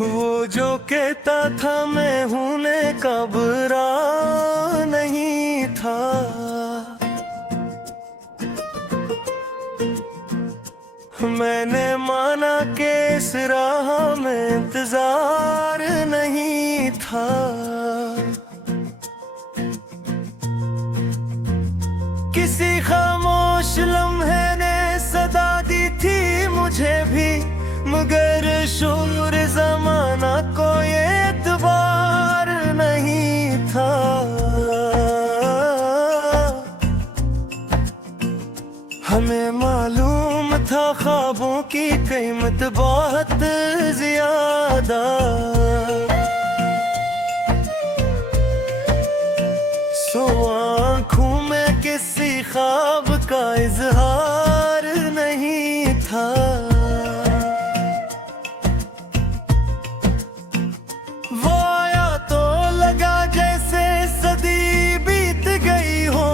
वो जो कहता था मैं हूं ने कबरा नहीं था। मैंने माना कि इस राह में इंतजार नहीं था। किसी खामोश लम्हे ने सदा दी थी मुझे भी, मगर शूर ज़माना को ये एतबार नहीं था। हमें मालूम था ख्वाबों की कीमत बहुत ज्यादा। सो आँखों में किसी ख्वाब का इजहार नहीं था। वो आया तो लगा जैसे सदी बीत गई हो,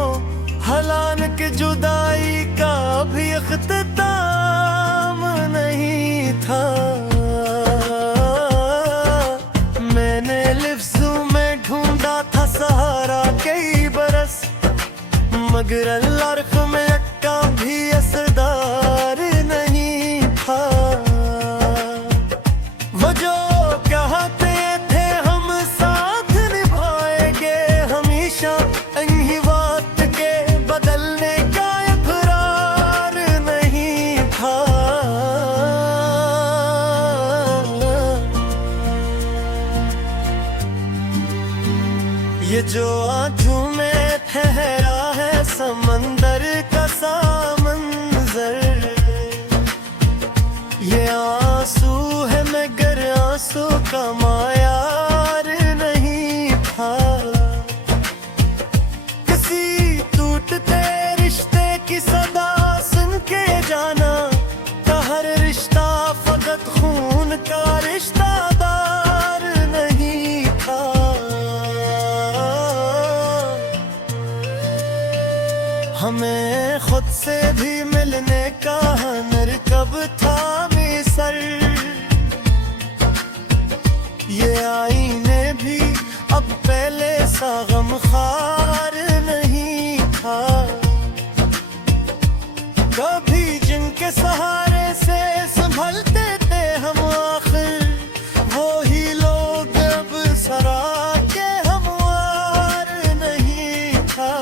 हलान के जुदाई का भी इख्तिताम नहीं था। मैंने लिफ्ज़ों में ढूंढा था सहारा कई बरस, मगर अल्लाह में अक्का भी असरदार नहीं था। वो जो कहते थे हम साथ निभाएंगे हमेशा, इन्हीं बात के बदलने का इकरार नहीं था। ये जो आंखों में ठहरा है समंदर का सा मंजर, ये आंसू है मगर आंसू का मायार नहीं था। किसी टूटते रिश्ते की सदा सुन के जाना, का हर रिश्ता फकत खून का रिश्तेदार नहीं था। हमें खुद से भी मिलने का हुनर कब था मिसल, ये आईने भी अब पहले सा गमखार नहीं था। कभी जिनके सहारे से संभलते थे हम आखिर, वो ही लोग अब सरा के हमवार नहीं था।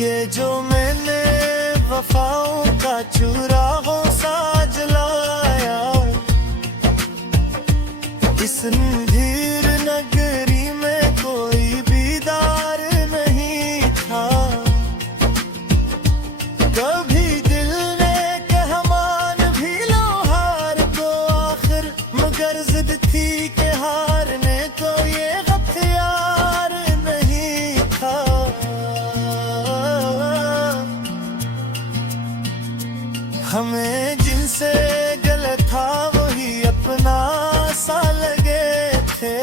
ये जो मैंने वफाओं का चुराहों साज लाया, इस अंधेर नगरी में कोई बीदार नहीं था। कभी दिल ने कहमान भी लो हार को आखिर, मगर जिद थी कि हारने को ये हथियार नहीं था। हमें जिनसे गलत था वही अपना सा लगे थे,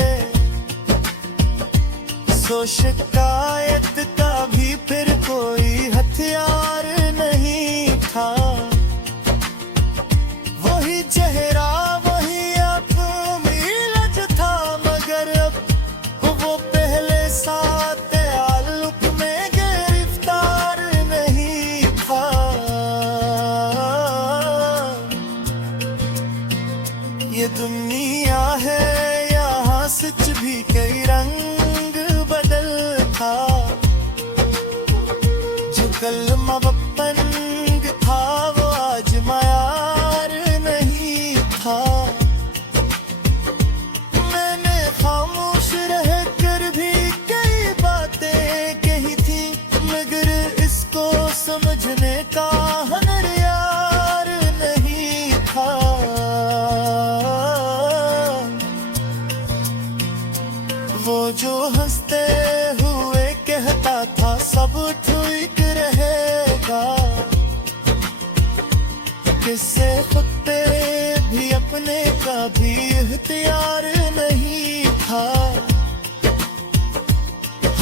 सो शिकायत का भी फिर कोई हथियार नहीं था। वही चेहरा वही आंखों में लज था, मगर अब वो पहले सा ताल्लुक में गिरफ्तार नहीं था। ये दुनिया है यहाँ सच भी कई रंग बदल था। जो कल मवपंग था वो आज मायार नहीं था। मैंने खामोश रह कर भी कई बातें कही थी, मगर इसको समझने का हुनर यार नहीं था। वो जो हंसते हुए कहता था सब ठीक रहेगा, किससे खुद पे भी अपने का भी इख्तियार नहीं था।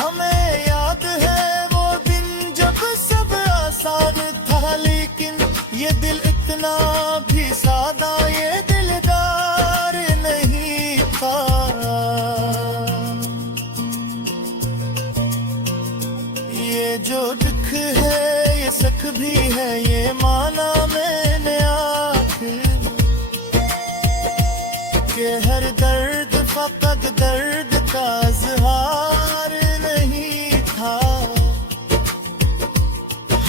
हमें याद है वो दिन जब सब आसान था, लेकिन ये दिल इतना इतना भी सादा ये दिलदार नहीं था। ये जो दुख है ये सख भी है, ये माना मैंने आखिर के हर दर्द फकत दर्द का इज़हार नहीं था।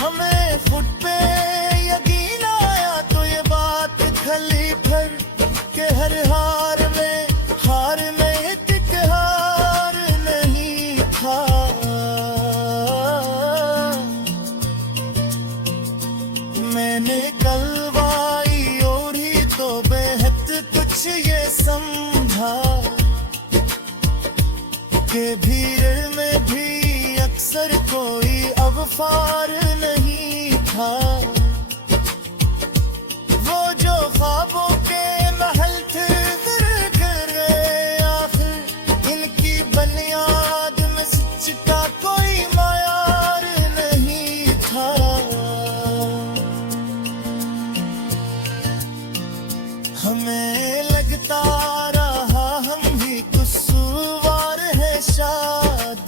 हमें खुद पे यकीन आया तो ये बात खली भर के हर हार में एक हार नहीं था। मैंने कलवाई ओढ़ी तो बेहद कुछ ये समझा कि भीड़ में भी अक्सर कोई अवफार नहीं था। वो जो ख्वाबों के महल थे गिर गए आखिर, इनकी बुनियाद में सच का कोई मायार नहीं था। हमें लगता रहा हम ही कसूरवार है शायद,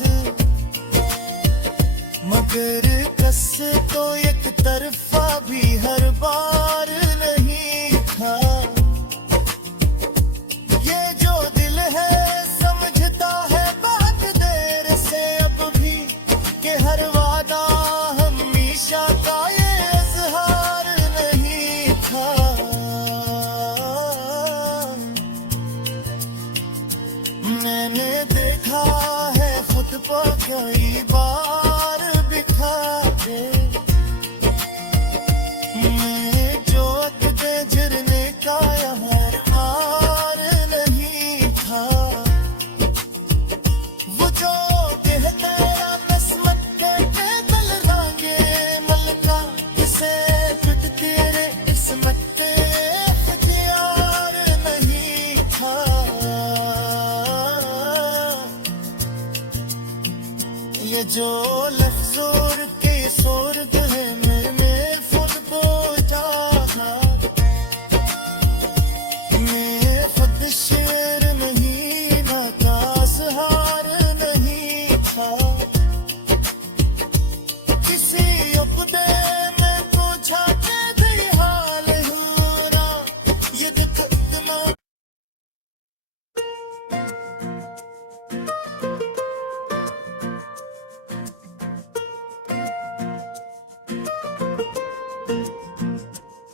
मगर कस तो एक तरफा भी हर बार नहीं था। ये जो दिल है समझता है बात देर से अब भी, कि हर वादा हमेशा का ये इज़हार नहीं था। मैंने देखा है खुद पर कई बार बिखा के, मैं जो अक़दे गिरने का यार हार नहीं था। वो जो कह तेरा किस्मत के बल रंगे मलका, इसे फिट तेरे इसमत के इख्तियार नहीं था। ये जो लफ्ज़ों के सोर्द है मैंने खुद बोझा था। मैं खुद शेर नहीं ना था, इज़हार नहीं था। किसी उक़दे में पूछा के भी हाल हुआ, ये दुख इतना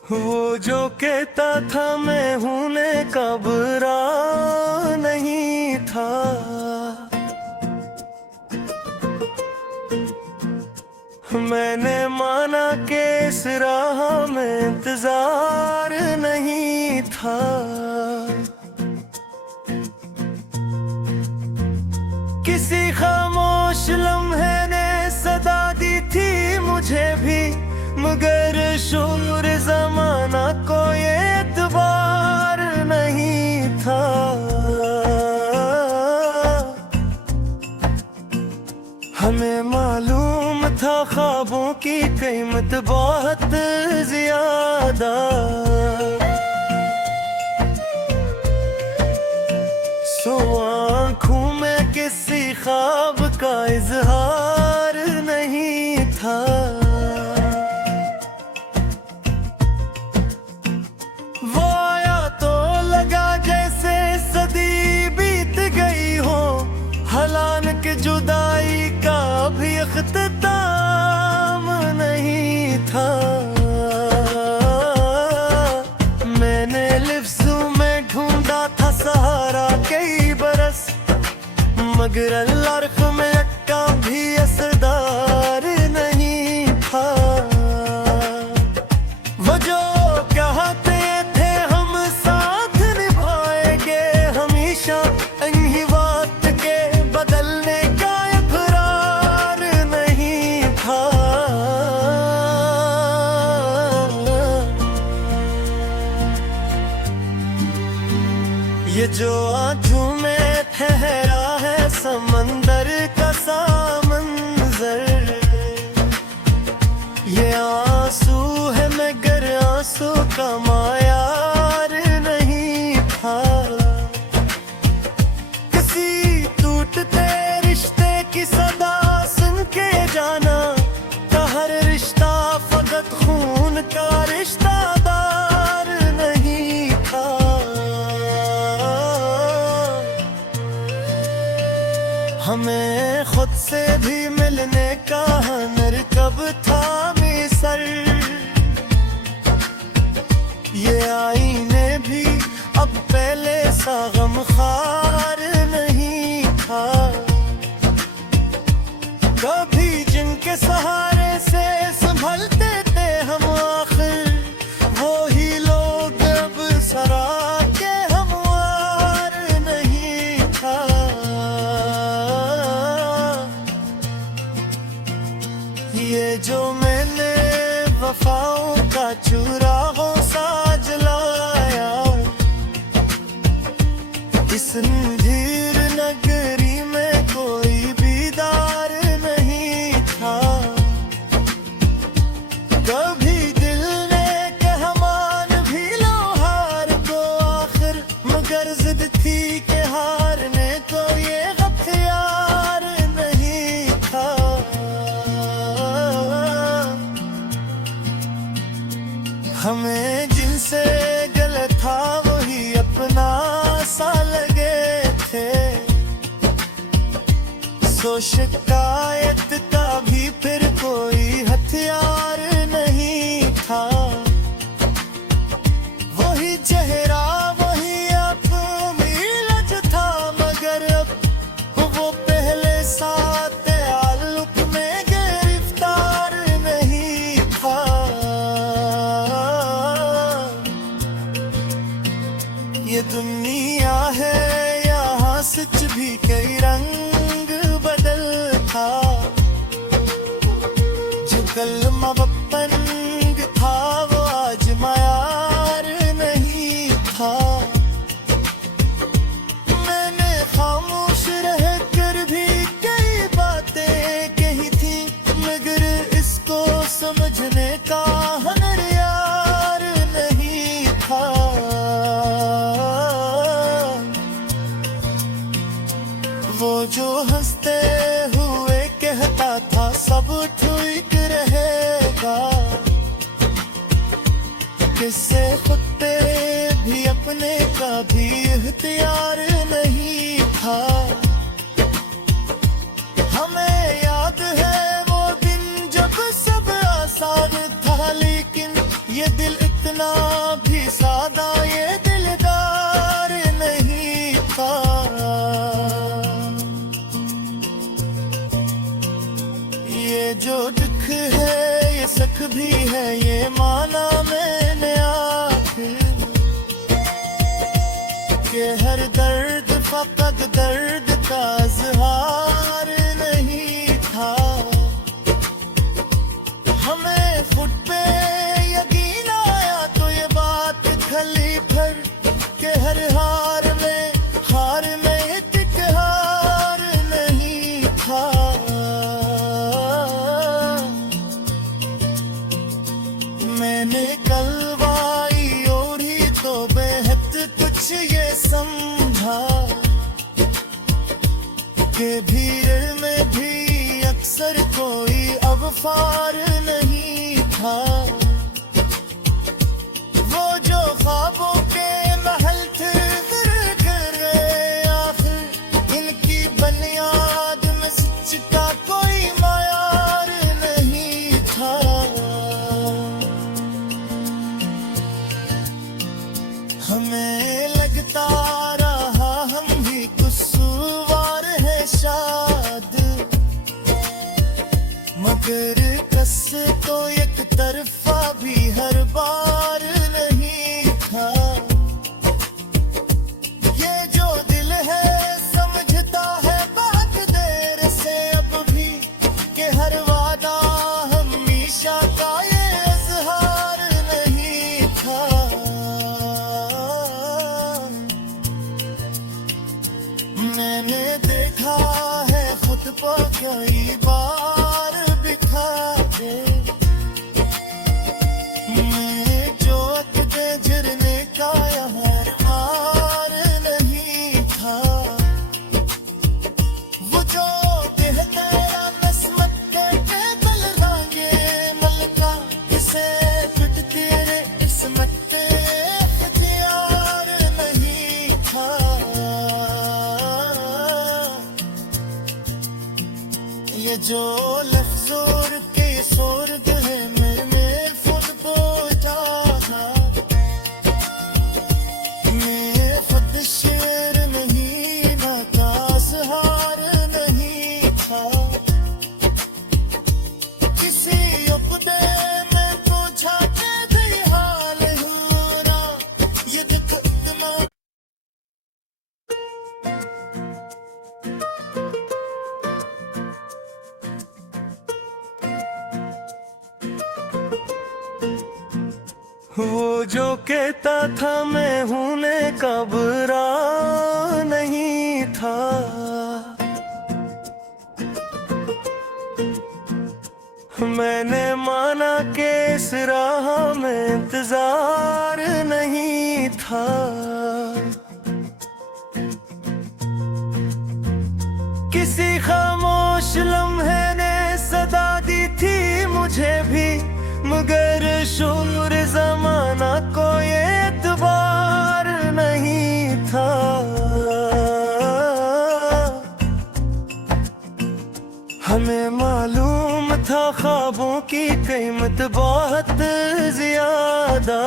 वो जो कहता था मैं हूं ने कबरा नहीं था। मैंने माना कि इस राह में इंतजार नहीं था। किसी खामोश लम्हे ने सदा दी थी मुझे भी, मगर शूर ज़माना को ये एतबार नहीं था। हमें मालूम था ख्वाबों की कीमत बहुत ज़्यादा, सो आँखों में किसी ख्वाब का इज़हार नहीं था। वो आया तो लगा जैसे सदी बीत गई हो, हलान के जुदाई का भी इख्तिताम नहीं था। मैंने लिफ्ज़ों में ढूंढा था सहारा कई बरस, मगर अल्लाह में अटका भी असरदार नहीं था। वो जो कहते थे हम साथ निभाएंगे हमेशा, इन्हीं बात के बदलने का इक़रार नहीं था। ये जो आँखों में ठहरा है समंदर का सा मंजर, ये आंसू है मगर आंसू का मायार नहीं था। किसी टूटते रिश्ते की सदा सुन के जाना का हर रिश्ता फकत खून का रिश्तेदार नहीं था। हमें खुद से भी मिलने का हुनर कब था मिसल, ये आईने भी अब पहले सा गमखार नहीं था। कभी जिनके सहारे से संभलते थे हम आखिर, वो ही लोग अब सरा के हमवार नहीं था। ये जो मैंने वफाओं का चुराहों सा जलाया, इस अंधेर नगरी में कोई बीदार नहीं था। कभी दिल ने कहमान भी लो हार को आखिर, मगर जिद थी कि हारने को ये हथियार नहीं था। हमें जिनसे गलत था वही अपना सा लगे थे, सो शिकायत का भी फिर कोई हथियार नहीं था। वही चेहरा वही अब मिलज था, मगर अब वो पहले सा ताल्लुक में गिरफ्तार नहीं था। ये दुनिया है यहाँ सच भी कई रंग बदल था। जो कल मवपंग था वो आज मायार नहीं था। मैंने खामोश रह कर भी कई बातें कही थी, मगर इसको समझने का हुनर यार नहीं था। वो जो हंसते हुए कहता था सब ठीक रहेगा, किससे खुद पे भी अपने का भी इख्तियार नहीं था। हमें याद है वो दिन जब सब आसान था, लेकिन ये दिल इतना भी सादा ये दिलदार नहीं था। ये जो दुख है ये सख भी है, ये माना मैंने आखिर के हर दर्द फकत दर्द का इज़हार नहीं था। हमें खुद पे यकीन आया तो ये बात खली भर के हर हार में एक हार नहीं था। मैंने कलवाई ओढ़ी तो बेहद कुछ ये समझा कि भीड़ में भी अक्सर कोई अवफार नहीं था। वो जो ख्वाबों के महल थे गिर गए आखिर, इनकी बुनियाद में सच का कोई मायार नहीं था। हमें लगता रहा हम ही कसूरवार है शायद, मगर कस तो एक तरफा भी हर बार नहीं था। ये जो दिल है समझता है बात देर से अब भी, कि हर वादा हमेशा का ये इज़हार नहीं था। मैंने देखा है खुद पर कई बार बिखा दे, मैं जो ये जो लफ्ज़ों के सोर्ग है मैं खुद बोझा था मैं खुद शेर नहीं ना ताज़हार नहीं था किसी उक़्दे में बुझा के भी हाल हुरा ये दिखना वो जो कहता था मैं हूं ने कबरा नहीं था मैंने माना कि इस राह में इंतजार नहीं था किसी खामोश लम्हे ने सदा दी थी मुझे भी मगर शूर जमाना को ये एतबार नहीं था हमें मालूम था ख्वाबों की कीमत बहुत ज्यादा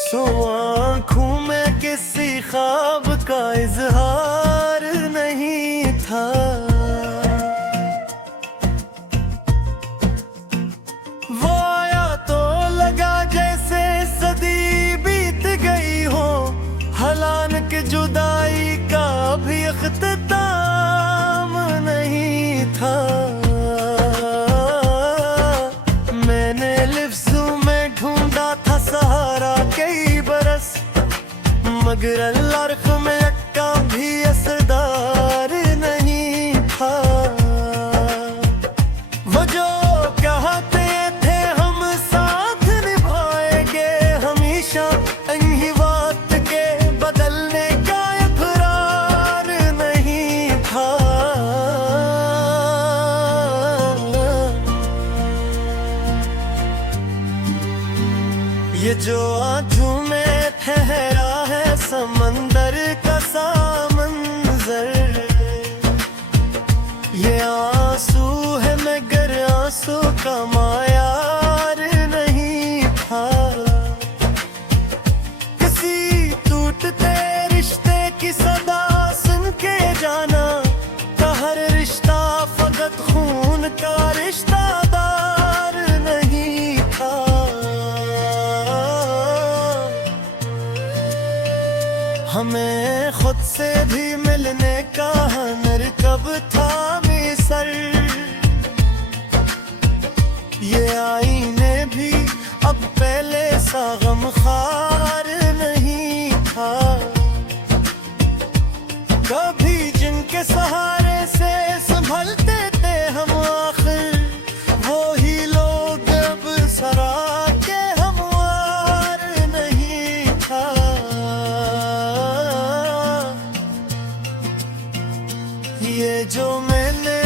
सो आँखों में किसी ख्वाब का इजहार नहीं था वो आया तो लगा जैसे सदी बीत गई हो हलान के जुदाई का भी अख्ताम नहीं था मैंने लिफ्ज़ों में ढूंढा था सहारा कई बरस मगर अल्लाह में अक्का भी असरदार नहीं था वो जो कहते थे हम साथ निभाएंगे हमेशा इन्हीं बात के बदलने का इकरार नहीं था ये जो आँखों में ठहरा है समंदर का सामंजर ये आंसू है मगर आंसू का मायार नहीं था किसी टूटते रिश्ते की सदा सुन के जाना का हर रिश्ता फकत खून का रिश्तेदार नहीं था हमें खुद से भी मिलने का हनर कब था मिसर ये आईने भी अब पहले सा गमखार नहीं था कभी जिनके सहारे से संभलते थे हम आखिर वो ही लोग अब सरा के हमवार नहीं था ये जो मैंने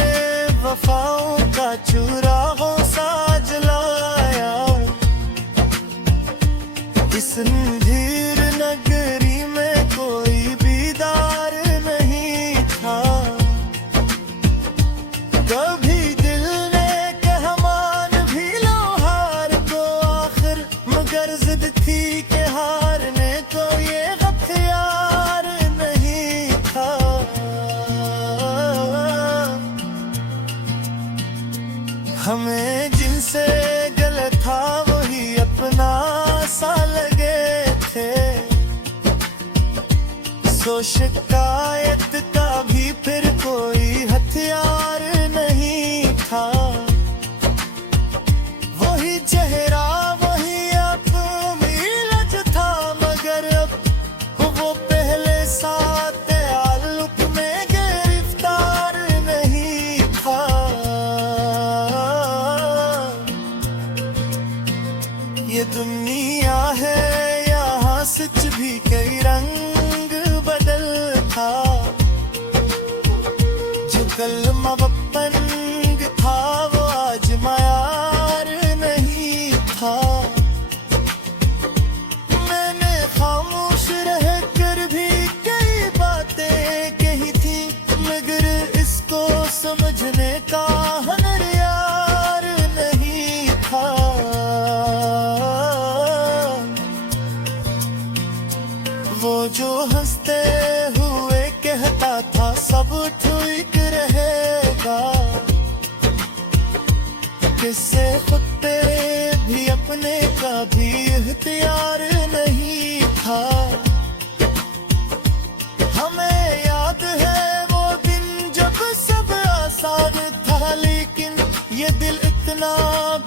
वफाओं का चुरागों साज लाया इस अंधेर नगरी में कोई बीदार नहीं था कभी दिल ने कहमान भी लोहार को आखिर मगर जिद थी के हारने को ये हथियार नहीं था हमें जिनसे गलत था वही अपना सा लगे थे सो शिकायत का भी फिर कोई हथियार नहीं था वही चेहरा वही अपनी था मगर अब वो पहले साथ ताल्लुक में गिरफ्तार नहीं था ये दुनिया है यहाँ सच भी कई रंग बदल था जो कल मवपंग था वो आज मायार नहीं था मैंने खामोश रह कर भी कई बातें जो हंसते हुए कहता था सब ठीक रहेगा, किससे खुद पे भी अपने का भी इख्तियार नहीं था। हमें याद है वो दिन जब सब आसान था, लेकिन ये दिल इतना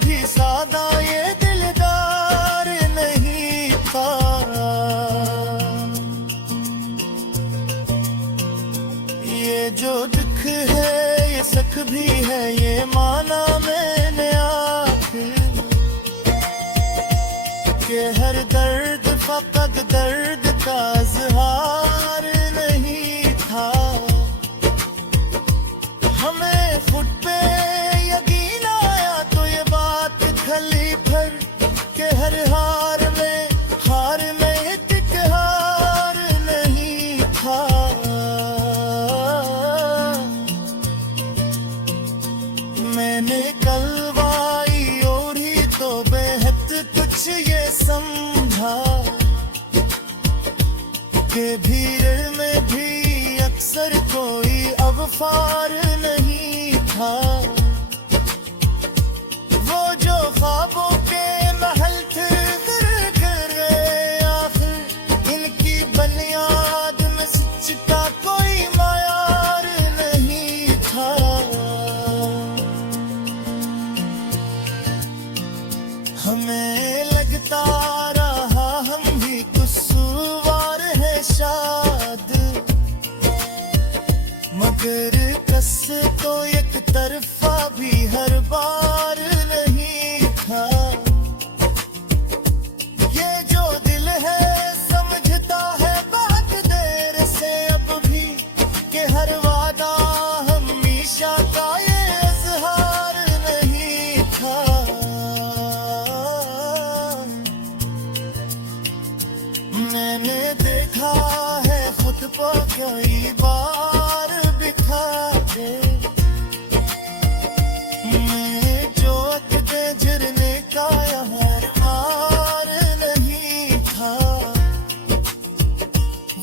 भी सादा, ये दिलदार नहीं था। ये जो दुख है ये सख भी है, ये माना मैंने आखिर के हर दर्द फकत दर्द का इज़हार नहीं था। हमें खुद पे यकीन आया तो ये बात खली भर के हर हार में एक हार नहीं था। मैंने कलवाई ओढ़ी तो बेहद कुछ ये समझा कि भीड़ में भी अक्सर कोई अवफार नहीं था। वो जो ख्वाबों के महल थे गिर गए आखिर, इनकी बुनियाद में सच का कोई मायार नहीं था। हमें लगता रहा हम ही कसूरवार है शायद, मगर कस तो एक तरफा भी हर बार नहीं था। ये जो दिल है समझता है बात देर से अब भी, कि हर वादा हमेशा का ये इज़हार नहीं था। मैंने देखा है खुद को कई बार बिखा के, मैं जो अकदे झरने का यहाँ हार नहीं था।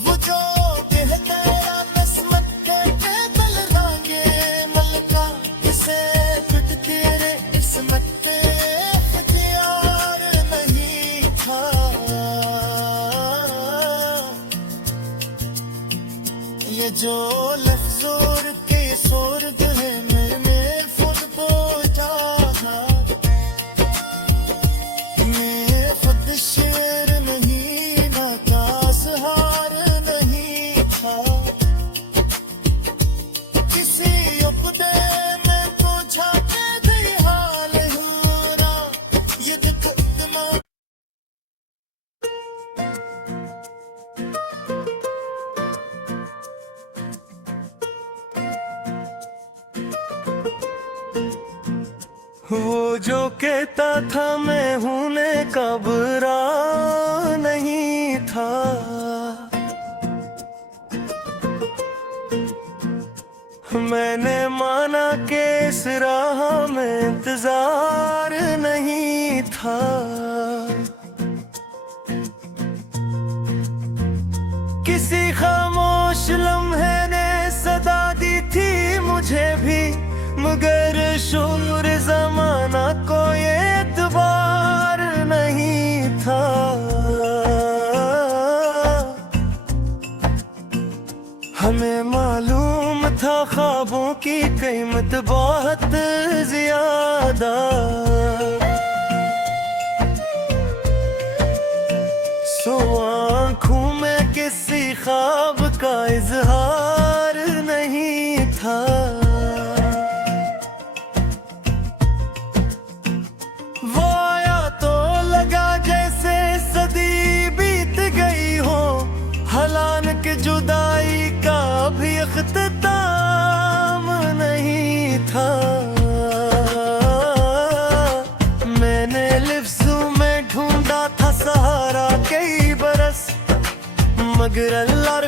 वो जो कह तेरा किस्मत के बल रंगे मलका, इसे फिट तेरे किस्मत पे इख्तियार नहीं था। ये जो लफ्ज़ों के सोर्ग है मैंने खुद पहुंचा था। मैं खुद शेर नहीं ना ताज़हार नहीं था। किसी उपदे में पूछा के भी हाल हुरा, ये दुख इतना वो जो कहता था मैं हूं ने कबरा नहीं था। मैंने माना कि इस राह में इंतजार नहीं था। किसी खामोश लम्हे ने सदा दी थी मुझे भी, मगर शोर जमाना को ये एतबार नहीं था। हमें मालूम था ख्वाबों की कीमत बहुत ज्यादा, सो आँखों में किसी ख्वाब का इजहार नहीं था। वो आया तो लगा जैसे सदी बीत गई हो, हलान के जुदाई का भी इख्तिताम नहीं था। मैंने लिफ्ज़ों में ढूंढा था सहारा कई बरस, मगर अल्लाह